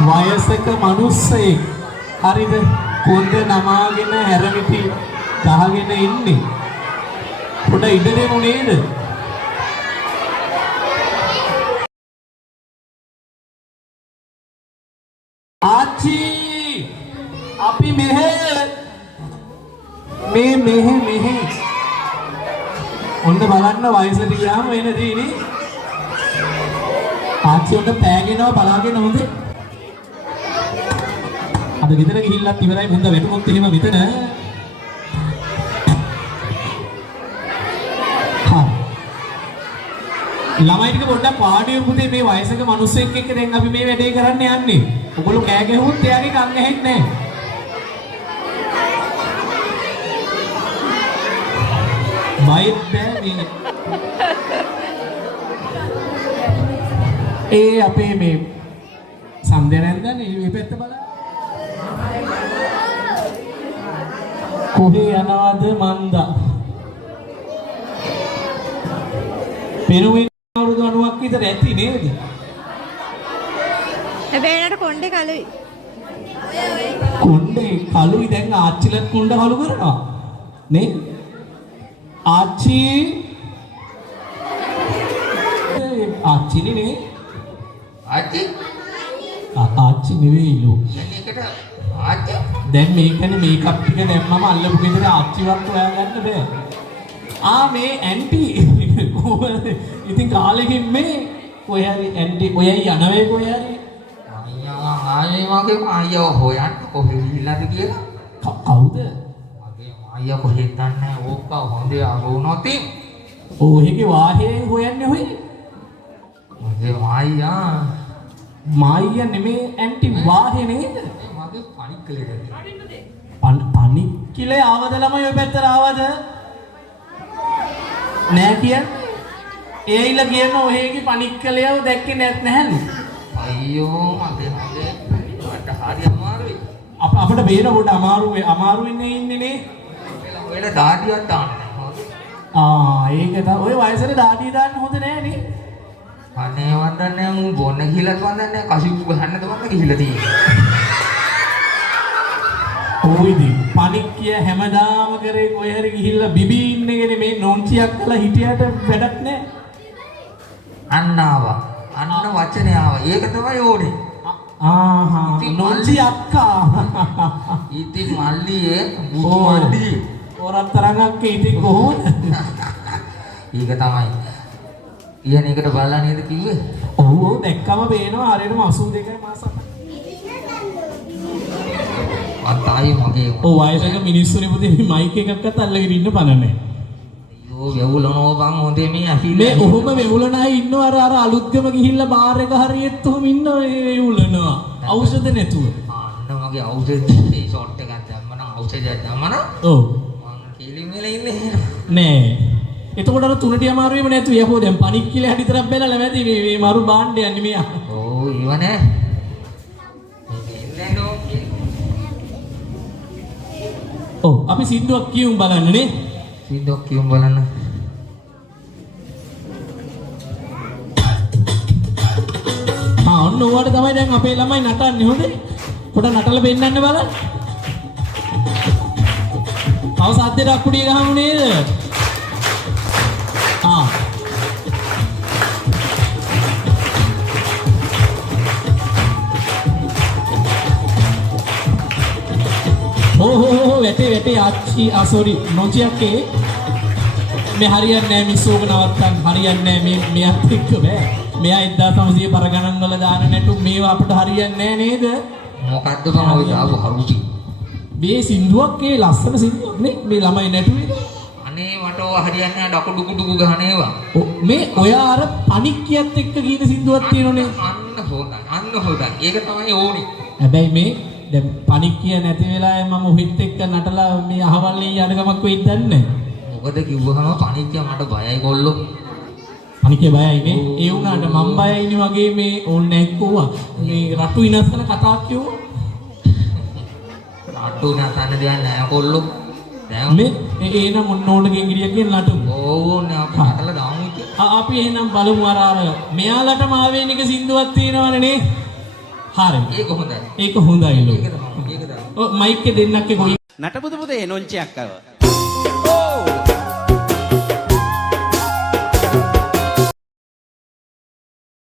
වයසක මිනිස්සෙක් හරිද කොන්ද නමාගෙන හැරමිටි ගහගෙන ඉන්නේ පොඩ ඉඩ දෙමු නේද ආච්චි අපි මෙහෙ ඔන්න බලන්න වයසට ගියාම වෙන දේනේ ආච්චි ඔන්න පෑගෙනවා බලාගෙන හොඳේ අද ගෙදර ගිහිල්ලත් ඉවරයි මුන්ද වැටුනොත් එහෙම මෙතන හා ළමයි ටික පොඩ්ඩක් පාඩියු පුතේ මේ වයසක මිනිස්සෙක් එක්ක දැන් අපි මේ වැඩේ කරන්න යන්නේ ඔගොල්ලෝ කෑ ගැහුවොත් එයාගේ කන් ඇහෙන්නේ නැහැ බයිට් බෑ ඒ අපේ මේ සම්දේ නැන්දනේ මේ පැත්ත බලන්න කොහේ යනවද මන්දා පෙනුමින් අවුරුදු 90ක් විතර ඇති නේද හැබැයි නට කොණ්ඩේ කළුයි කොණ්ඩේ කළුයි දැන් ආච්චිලත් කොණ්ඩ කළු කරනවා නේ ආච්චි නේ ආච්චි ආච්චි නෙවෙයිලු එන්නේකට ආච්චි දැන් මේකනේ මේකප් ටික දැම්මම අල්ලපු ගෙදර ආච්චිවත් හොයාගන්න බෑ මේ ඇන්ටි ඉතින් කාලෙකින් මේ ඔය හරි ඇන්ටි ඔයයි යනවේ කොහේ හරි අයියා ආයේ මගේ අයියා හොයන්න කොහෙද ගිහිල්ලාද කියලා කවුද මගේ අයියා කොහෙද දන්නේ ඕක හොඳේ ආවුනොත් ඔහෙගේ වාහේ හොයන්නේ හොයි මගේ අයියා මායියා නෙමේ ඇන්ටි වාහේ නේද මගේ පණික්කලේ පණික්කලේ ආවද ළමයි ඔය පැත්තට ආවද නෑ කියන්නේ ඒයිලා කියන ඔහෙගේ පණික්කලයව දැක්කේ නැහැලු අයියෝ මගේ මට හරි අමාරුයි අපිට බේර පොඩ අමාරුවෙන්නේ ඉන්නේ නේ ඔයලා දාඩියක් දාන්න ඒක තමයි ඔය වයසට දාඩිය දාන්න හොඳ නෑ නේ අනේ වන්දන්නේ මු බොන්න ගිහිල්ලත් වන්දන්නේ කසිප්පු ගහන්නද වන්ද ගිහිල්ලා තියෙන්නේ ඔයිදි පණික්කිය හැමදාම කරේ කොයි හරි ගිහිල්ලා බිබී ඉන්නේනේ මේ නොන්චියක් කළා හිටියට වැඩක් නෑ අන්න වචනේ ආවා ඒක තමයි ඕනේ නොන්චි අක්කා ඉතින් මල්ලියේ මුතු මල්ලි ඔරතරංගක් ඉතින් කොහොමද ඒක තමයි ඊයන එකට බලලා නේද කිව්වේ ඔව් දැක්කම පේනවා හරියටම 82 මාසක් අතයි මගේ වයසක මිනිස්සුනේ පුතේ මේ මයික් එකක්වත් අල්ලගෙන ඉන්න පණ නැහැ. අයියෝ වෙවුලනෝ බං හොඳේ මේ ඇහිල්ල. මේ ඔහොම වෙවුලන අය ඉන්නව අර අලුත්ගම ගිහිල්ලා බාර් එක හරියෙත් ඔහොම ඉන්නව වෙවුලනවා. ඖෂධ නැතුව. අන්න මගේ ඖෂධ මේ ෂොට් එකක් දැම්මනම් ඖෂධයක් දැම්මනම් ඔව්. මං කීලිමෙල ඉන්නේ නෑ. එතකොට අර තුනට අමාරු වෙම නැතු යකෝ දැන් පණික් කියලා හදිතරක් බැලලා මැදි මේ මරු බාණ්ඩ යන්නේ මෙයා. ඕ ඊව නෑ. ඔව් අපි සින්දුවක් කියමු බලන්න නේ. සින්දුවක් කියමු බලන්න. ඔන්න ඕවට තමයි දැන් අපේ ළමයි නටන්නේ හොඳේ. පොඩ නටලා පෙන්නන්න බලන්න. තව සද්දයක් කුඩිය ගහමු නේද? වැටේ ආච්චි සෝරි නොචියක්කේ මේ හරියන්නේ නැහැ මිස්සෝක නවත්තන්න හරියන්නේ නැහැ මෙයත් එක්ක බෑ මෙයා 1900 බර ගණන් වල දාන නැටු මේවා අපිට හරියන්නේ නැහැ නේද මොකද්ද බං ඔය දාපු හරුටි මේ සින්දුවක් ඒ ලස්සන සින්දුවක් නේ මේ ළමයි නැටුවේ අනේ මට ඔය හරියන්නේ නැහැ ඩකු ඩුකු ඩුකු ගහන ඒවා මේ ඔය අර පණික්කියත් එක්ක කියන සින්දුවක් තියෙනනේ අන්න හොඳයි ඒක තමයි ඕනේ හැබැයි මේ දැන් පණික්කිය නැති වෙලාවේ මම උහිත් එක්ක නටලා මේ අහවල් යන ගමක් වෙයිද දන්නේ මොකද කිව්වහම පණික්කිය මට බයයි කොල්ලෝ පණික්කිය බයයි නේ ඒ වුණාට මම බයයිනි වගේ මේ ඕන්නේ නැක්කුවා මේ රතු විනාශ කරන කතාවක් කිව්වා රතු නැතන දෙයක් නැහැ කොල්ලෝ දැන් මේ එනම් මොන්නෝඩගෙන් ගිරියකින් නටමු ඕනේ අපි නටලා දාමු අපි එහෙනම් බලමු අර මෙයාලටම ආවේනික සින්දුවක් තියෙනවනේ නේ හරි. ඒක හොඳයි. ඒක හොඳයිලු. ඒක තමයි. ඒක තමයි. ඔය මයික් එක දෙන්නක්ගේ කොයි නටබුදු පුතේ නොංචයක් ආවා.